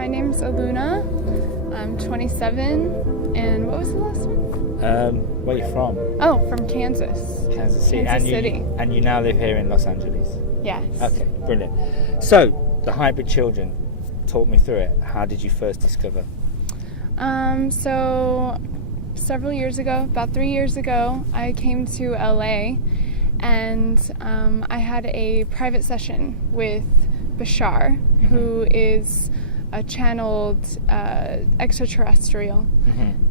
my name's Aluna. I'm 27. And what was the last one? Where are you from? Oh, from Kansas. Kansas City. Kansas City. And you now live here in Los Angeles? Yes. Okay, brilliant. So, the hybrid children, talk me through it. How did you first discover? So several years ago, about 3 years ago, I came to LA and I had a private session with Bashar, who is a channeled extraterrestrial.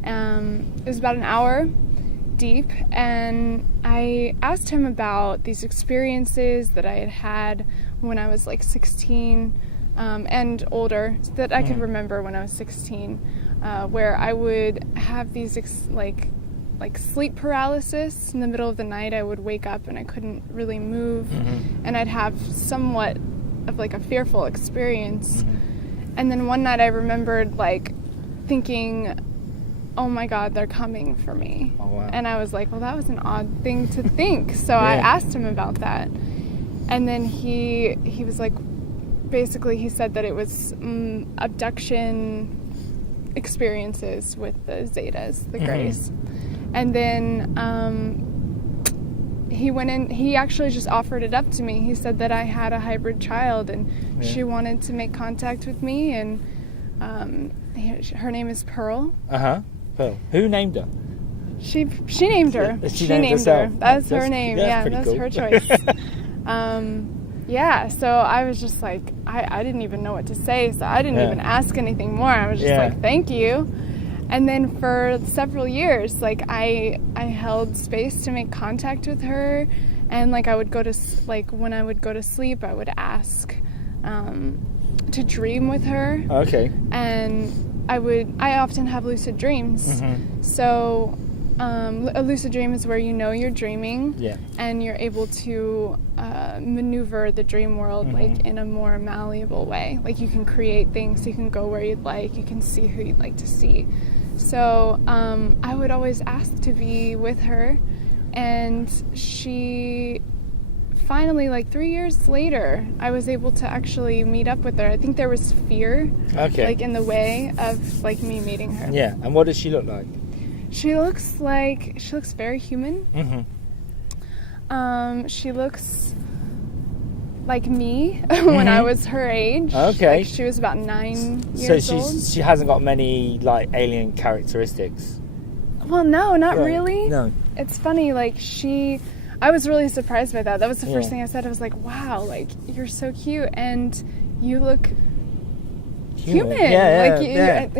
It was about an hour deep, and I asked him about these experiences that I had had when I was like 16 and older, that I could remember when I was 16, where I would have these like sleep paralysis in the middle of the night. I would wake up and I couldn't really move, and I'd have somewhat of like a fearful experience. And then one night I remembered like thinking, oh my God, they're coming for me. Oh, wow. And I was like, well, that was an odd thing to think. So I asked him about that. And then he was like, basically he said that it was abduction experiences with the Zetas, the Greys. And then he went in, he actually just offered it up to me. He said that I had a hybrid child and she wanted to make contact with me, and her name is Pearl. Pearl. Who named her? She named her. She named her. That's her name. Yeah, that's cool. her choice. So I was just like, I didn't even know what to say, so I didn't even ask anything more. I was just like, thank you. And then for several years, like I held space to make contact with her, and like I would go to when I would go to sleep, I would ask to dream with her. Okay. And I often have lucid dreams. So a lucid dream is where you know you're dreaming, and you're able to maneuver the dream world like in a more malleable way. Like you can create things, you can go where you'd like, you can see who you'd like to see. So I would always ask to be with her, and she finally, like 3 years later, I was able to actually meet up with her. I think there was fear like in the way of like me meeting her. Yeah. And what does she look like? She looks very human. She looks like me when I was her age. Okay. Like she was about 9 years old. So she hasn't got many like alien characteristics. Well, no, not really. No. It's funny, like I was really surprised by that. That was the first thing I said. I was like, wow, like you're so cute and you look human.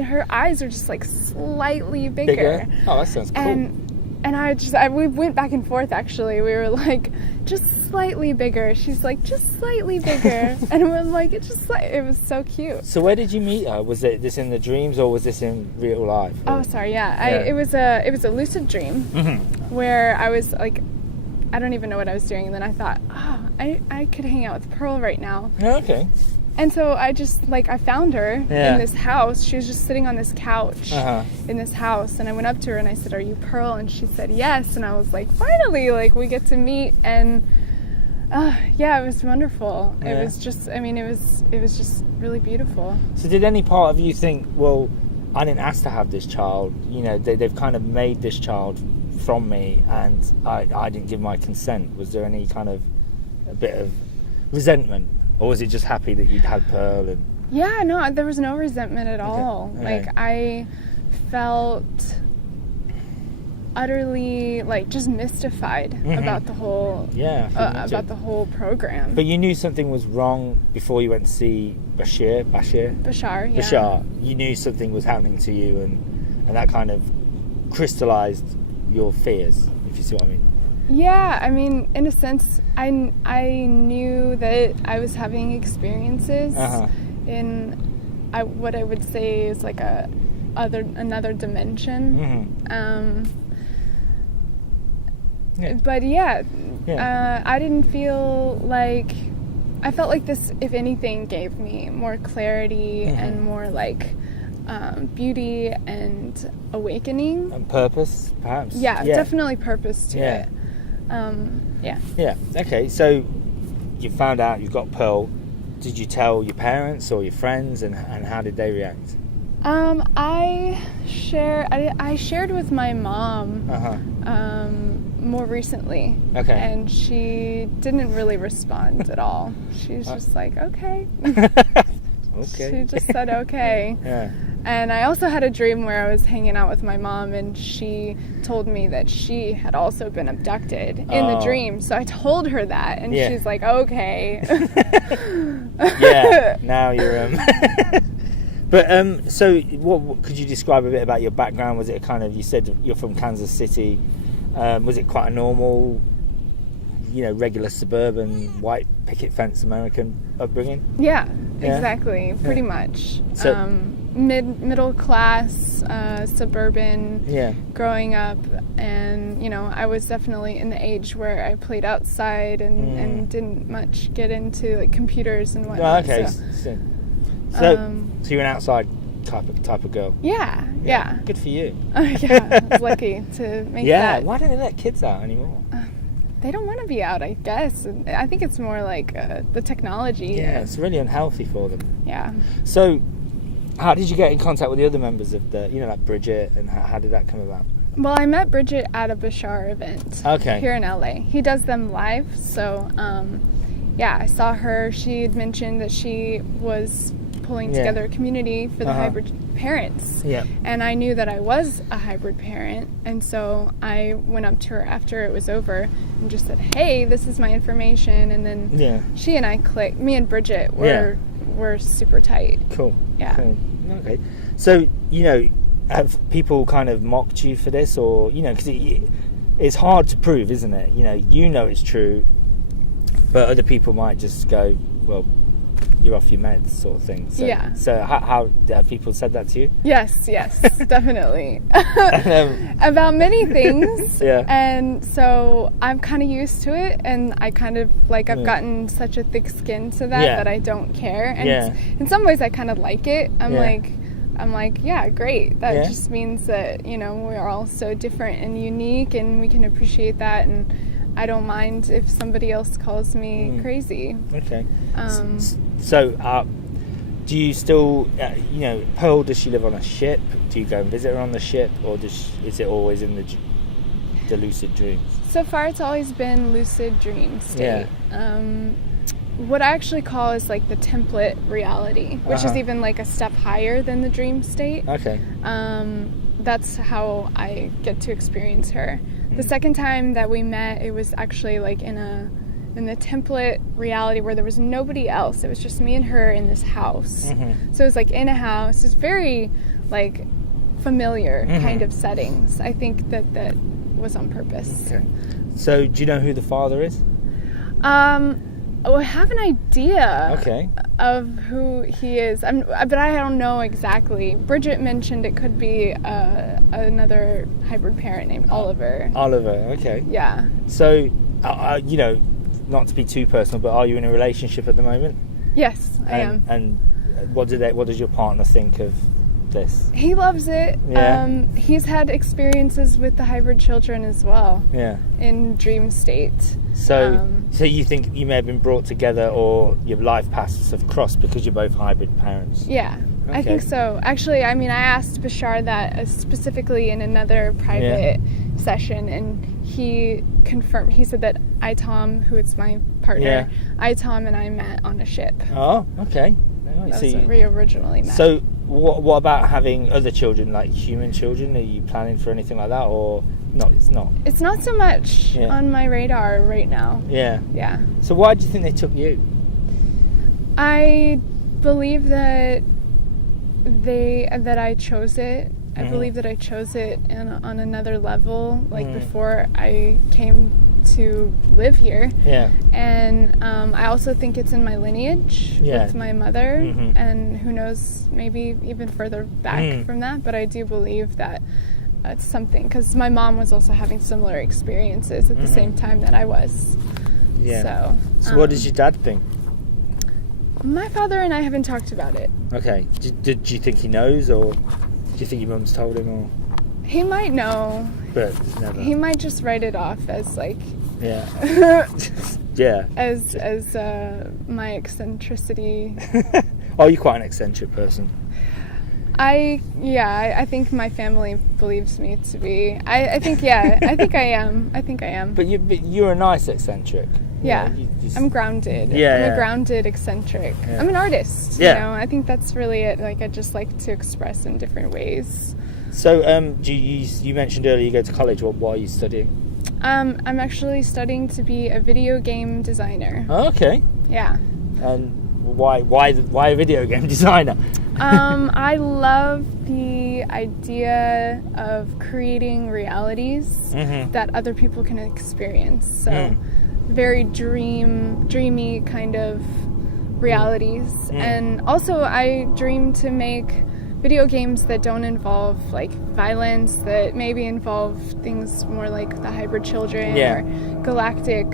Her eyes are just like slightly bigger. Oh, that sounds cool. And we went back and forth, actually. We were like, just slightly bigger. She's like, just slightly bigger. And we're like, it was so cute. So where did you meet her? Was it this in the dreams or was this in real life? Oh, sorry, it was a lucid dream where I was like, I don't even know what I was doing. And then I thought, I could hang out with Pearl right now. Okay. And so I just, I found her in this house. She was just sitting on this couch in this house. And I went up to her and I said, are you Pearl? And she said, yes. And I was like, finally, we get to meet. And, it was wonderful. Yeah. It was just, it was just really beautiful. So did any part of you think, well, I didn't ask to have this child. You know, they've kind of made this child from me and I didn't give my consent. Was there any kind of a bit of resentment? Or was it just happy that you'd had Pearl? And yeah, no, there was no resentment at all. Okay. Like, I felt utterly, just mystified about the whole about the whole program. But you knew something was wrong before you went to see Bashar, yeah. Bashar. You knew something was happening to you, and that kind of crystallized your fears, if you see what I mean. Yeah, in a sense, I knew that I was having experiences in what I would say is like another dimension. But I didn't feel like, I felt like this, if anything, gave me more clarity and more beauty and awakening. And purpose, perhaps? Yeah, definitely purpose to it. Yeah, okay, so you found out you've got Pearl. did you tell your parents or your friends, and how did they react? I shared with my mom more recently. Okay. And she didn't really respond at all. She's just like, okay. Okay. She just said okay. Yeah. And I also had a dream where I was hanging out with my mom, and she told me that she had also been abducted in the dream. So I told her that, and she's like, okay. Yeah, now you're... But, so what could you describe a bit about your background? Was it kind of, you said you're from Kansas City. Was it quite a normal, regular suburban, white picket fence American upbringing? Yeah, exactly. Pretty much. So, middle class, suburban, growing up, and I was definitely in the age where I played outside and didn't much get into like computers and whatnot. Oh, okay. So you're an outside type of girl. Yeah. Good for you. Yeah, I was lucky to make that. Yeah, why don't they let kids out anymore? They don't want to be out, I guess. I think it's more like the technology. Yeah, it's really unhealthy for them. Yeah. So, how did you get in contact with the other members of the, like Bridget, and how did that come about? Well, I met Bridget at a Bashar event here in LA. He does them live, so I saw her. She had mentioned that she was pulling together a community for the hybrid parents. Yeah. And I knew that I was a hybrid parent, and so I went up to her after it was over and just said, hey, this is my information, and then she and I clicked. Me and Bridget were super tight. Cool. Yeah. Cool. Okay. So, have people kind of mocked you for this, or, because it's hard to prove, isn't it? It's true, but other people might just go, well, you're off your meds, sort of thing. So, So how have people said that to you? Yes, definitely. About many things. And so I'm kind of used to it, and I kind of I've gotten such a thick skin to that I don't care. And in some ways I kind of like it. I'm like, yeah, great. That just means that, we're all so different and unique, and we can appreciate that, and I don't mind if somebody else calls me crazy. Okay. So, do you still, Pearl, does she live on a ship? Do you go and visit her on the ship, or is it always in the lucid dreams? So far, it's always been lucid dream state. What I actually call is like the template reality, which is even like a step higher than the dream state. Okay. That's how I get to experience her. The second time that we met, it was actually like in the template reality where there was nobody else. It was just me and her in this house. So it was like in a house. It's very like familiar kind of settings. I think that was on purpose. Okay. So do you know who the father is? I have an idea of who he is, but I don't know exactly. Bridget mentioned it could be another hybrid parent named Oliver. Oliver, okay. Yeah. So, not to be too personal, but are you in a relationship at the moment? Yes, I am. And what does your partner think of this? He loves it. Yeah. He's had experiences with the hybrid children as well. Yeah. In dream state. So you think you may have been brought together, or your life paths have crossed because you're both hybrid parents? Yeah. Okay. I think so. Actually, I asked Bashar that specifically in another private session, and he confirmed. He said that Tom, who is my partner, Tom and I met on a ship. Oh, okay. That's where we originally met. So, what about having other children, like human children? Are you planning for anything like that, or no? It's not. It's not so much on my radar right now. Yeah. Yeah. So, why do you think they took you? I believe that I chose it. I believe that I chose it on another level, before I came to live here. Yeah. And I also think it's in my lineage with my mother, and who knows, maybe even further back from that. But I do believe that it's something, because my mom was also having similar experiences at the same time that I was. Yeah. So what does your dad think? My father and I haven't talked about it. Okay. Do you think he knows, or do you think your mum's told him, or? He might know. But never. He might just write it off as like... Yeah. Yeah. as my eccentricity. Oh, you're quite an eccentric person. I think my family believes me to be. I think I am. But you're a nice eccentric. Yeah, You just- I'm grounded. Yeah, I'm yeah. a grounded eccentric. Yeah. I'm an artist. Yeah. You know, I think that's really it. Like, I just like to express in different ways. So, you mentioned earlier you go to college. What are you studying? I'm actually studying to be a video game designer. Oh, okay. Yeah. And why a video game designer? I love the idea of creating realities Mhm. that other people can experience. So very dreamy kind of realities. And also I dream to make video games that don't involve like violence, that maybe involve things more like the Hybrid Children or galactic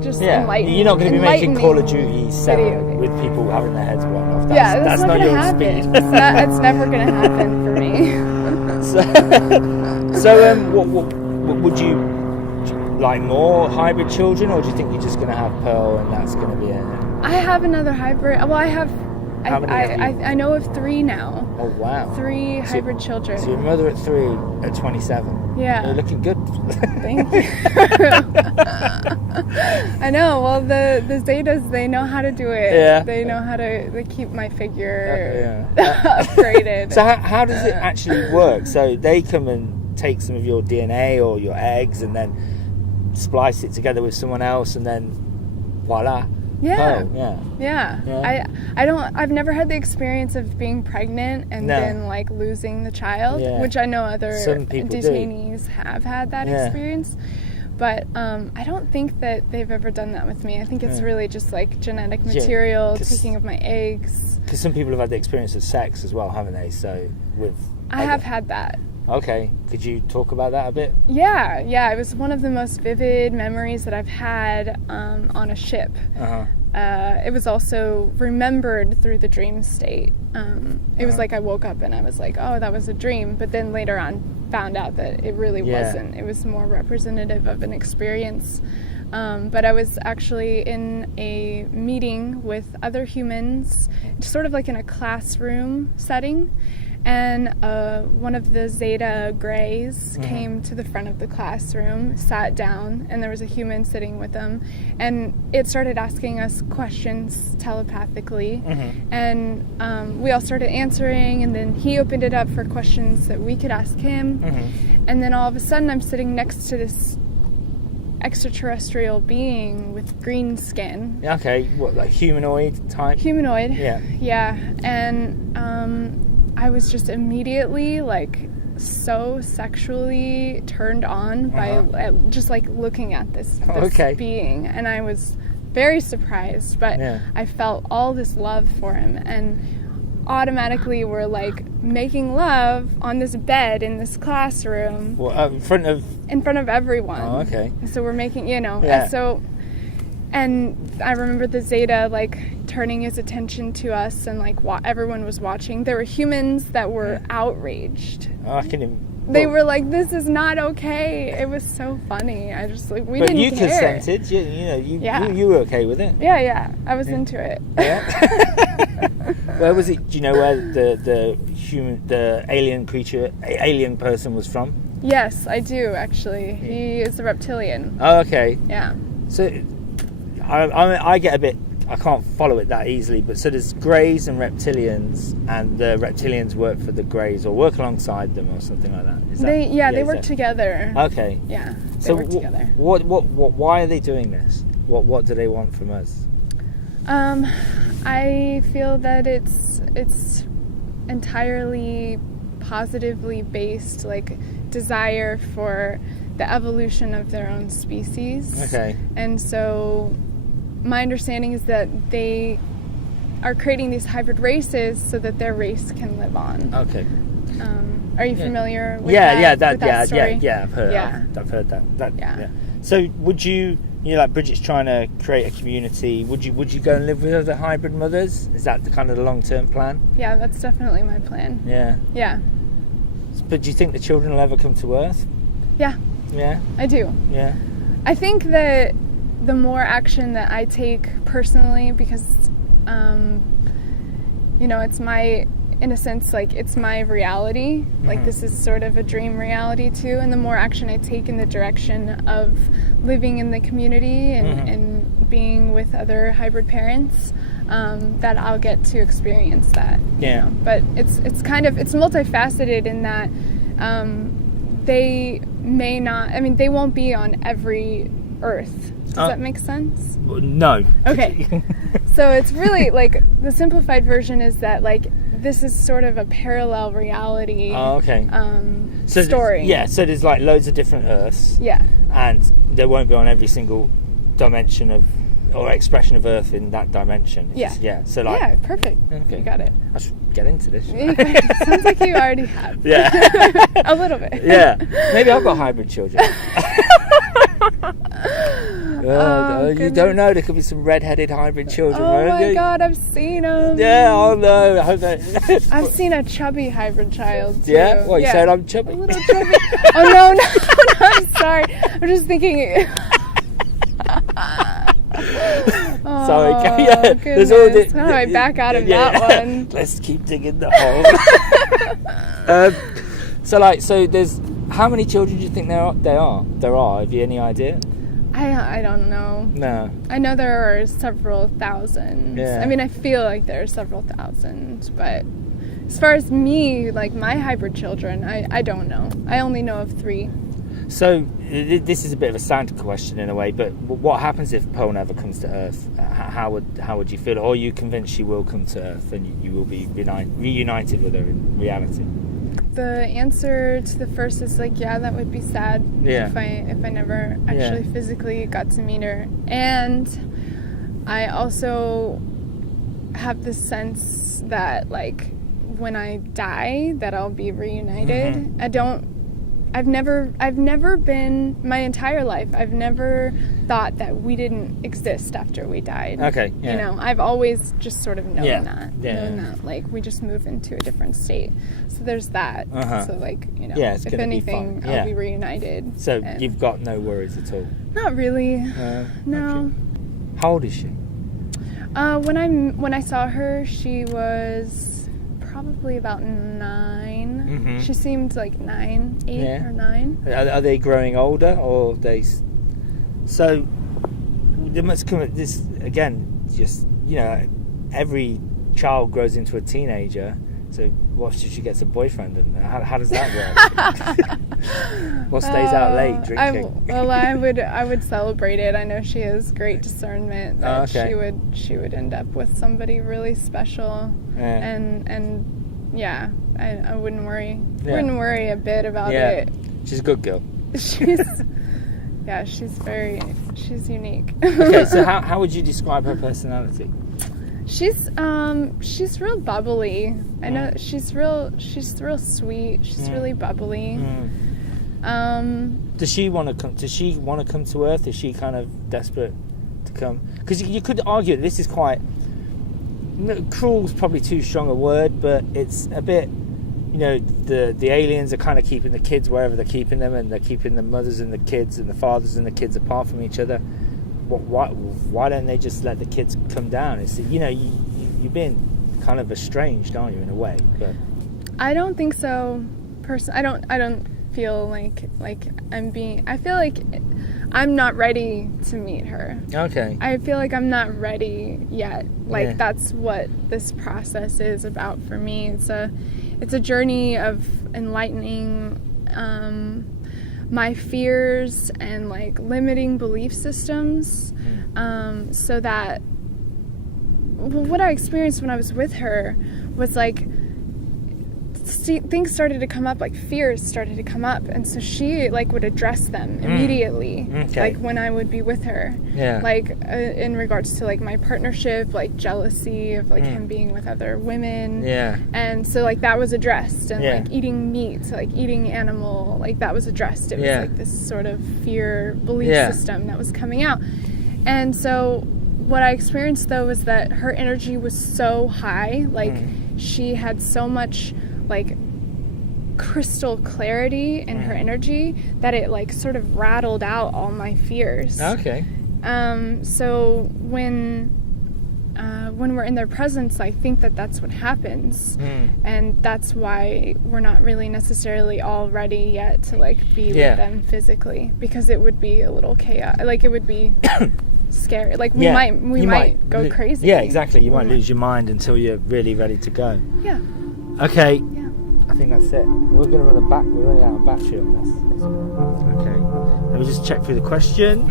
just enlightening. You're not going to be making Call of Duty video 7 games. with people having their heads blown off. That's not your gonna happen. speed. It's never gonna happen for me. So, what would you like more Hybrid Children, or do you think you're just going to have Pearl and that's going to be it? I have another hybrid. Well, I have. How many have you? I know of 3 now. Oh wow! 3 hybrid children. So your mother at 3, at 27. Yeah. You're looking good. Thank you. I know. Well, the Zetas, they know how to do it. Yeah. They know how to keep my figure Yeah. upgraded. So how does it actually work? So they come and take some of your DNA or your eggs and then splice it together with someone else, and then voila. Yeah. Oh, Yeah. I've never had the experience of being pregnant and then like losing the child, which I know other Some people detainees have had that experience. But I don't think that they've ever done that with me. I think it's really just like genetic material, taking of my eggs. Because some people have had the experience of sex as well, haven't they? So I have had that. Okay, could you talk about that a bit? Yeah, it was one of the most vivid memories that I've had on a ship. It was also remembered through the dream state. It was like I woke up and I was like, oh, that was a dream. But then later on found out that it really wasn't. It was more representative of an experience. But I was actually in a meeting with other humans, sort of like in a classroom setting. And one of the Zeta Greys came to the front of the classroom, sat down, and there was a human sitting with them. And it started asking us questions telepathically. And we all started answering, and then he opened it up for questions that we could ask him. And then all of a sudden I'm sitting next to this extraterrestrial being with green skin. Okay, what, like humanoid type? Humanoid. Yeah. And I was just immediately like so sexually turned on by just like looking at this being, and I was very surprised, but I felt all this love for him, and automatically we're like making love on this bed in this classroom. Well, in front of everyone. Oh, okay. So we're making, and I remember the Zeta like turning his attention to us, and like everyone was watching. There were humans that were outraged. Oh, they were like, "This is not okay." It was so funny. I just like we but didn't you care. consented. You were okay with it. Yeah. I was into it. Yeah. Where was it? Do you know where the alien person was from? Yes, I do actually. He is a reptilian. Oh, okay. Yeah. So I get a bit. I can't follow it that easily, but so there's Greys and Reptilians, and the Reptilians work for the Greys or work alongside them or something like that. They work together. Okay. Yeah, they work together. Why are they doing this? What do they want from us? I feel that it's entirely positively based, like desire for the evolution of their own species. Okay. And so my understanding is that they are creating these hybrid races so that their race can live on. Okay. Are you familiar with that story? Yeah, I've heard that. Yeah. So would you like Bridget's trying to create a community, would you go and live with other hybrid mothers? Is that the kind of the long-term plan? Yeah, that's definitely my plan. Yeah. But do you think the children will ever come to Earth? Yeah. Yeah? I do. Yeah. I think that the more action that I take personally, because, it's my, in a sense, like, it's my reality. Like, this is sort of a dream reality, too. And the more action I take in the direction of living in the community and being with other hybrid parents, that I'll get to experience that. Yeah. But it's multifaceted in that they may not, they won't be on every Earth. Does that make sense? No. Okay. So it's really, like, the simplified version is that, like, this is sort of a parallel reality story. So there's, like, loads of different Earths. Yeah. And they won't be on every single dimension of, or expression of Earth in that dimension. So, like... Yeah, perfect. Okay. You got it. I should get into this. Sounds like you already have. Yeah. A little bit. Yeah. Maybe I've got hybrid children. You don't know. There could be some red-headed hybrid children. Oh my God, I've seen them. Yeah, oh no. I've seen a chubby hybrid child too. Yeah? What, you said I'm chubby? A little chubby. Oh no, I'm sorry. I'm just thinking... Sorry. Yeah, there's all the, how do I back out of that one? Let's keep digging the hole. So there's... How many children do you think there are? Have you any idea? I don't know. No. I know there are several thousands. Yeah. I feel like there are several thousand, but as far as me, like my hybrid children, I don't know. I only know of 3. So this is a bit of a sad question in a way, but what happens if Pearl never comes to Earth? How would you feel? Or are you convinced she will come to Earth and you will be reunited with her in reality? The answer to the first is like, yeah, that would be sad if I never actually physically got to meet her. And I also have this sense that, like, when I die, that I'll be reunited. I've never been, my entire life, I've never thought that we didn't exist after we died. Okay, yeah. I've always just sort of known that, like, we just move into a different state. So there's that. So, like, if anything, I'll be reunited. So you've got no worries at all? Not really. No. Okay. How old is she? When I saw her, she was probably about 9. She seemed like 8 or 9. Are they growing older, or they? So there must come at this again. Just every child grows into a teenager. So what if she gets a boyfriend, and how does that work? What stays out late drinking? I would celebrate it. I know she has great discernment that she would end up with somebody really special, and I wouldn't worry. Wouldn't worry a bit about it. She's a good girl. She's unique. Okay, so how would you describe her personality? She's real bubbly. I know she's real sweet. She's really bubbly. Does she want to come? Does she want to come to Earth? Is she kind of desperate to come? Because you could argue that this is quite cruel's probably too strong a word, but it's a bit. The aliens are kind of keeping the kids wherever they're keeping them, and they're keeping the mothers and the kids and the fathers and the kids apart from each other. Why don't they just let the kids come down? It's you're being kind of estranged, aren't you, in a way? But I don't think so. I don't feel like I'm being. I feel like I'm not ready to meet her. Okay. I feel like I'm not ready yet. That's what this process is about for me. It's a journey of enlightening my fears and like limiting belief systems, so that what I experienced when I was with her was like things started to come up, like fears started to come up, and so she like would address them immediately, like when I would be with her, like in regards to like my partnership, like jealousy of like him being with other women, and so like that was addressed, and like eating meat, like eating animal, like that was addressed. It was like this sort of fear belief system that was coming out. And so what I experienced though was that her energy was so high, like she had so much like crystal clarity in her energy that it like sort of rattled out all my fears. Okay. So when we're in their presence, I think that that's what happens, and that's why we're not really necessarily all ready yet to like be with them physically, because it would be a little chaos. Like it would be scary. Like we might go crazy. Yeah, exactly. You might lose your mind until you're really ready to go. Yeah. Okay. Yeah. I think that's it. We're going to run we're running out of battery on this. Okay. Let me just check through the questions.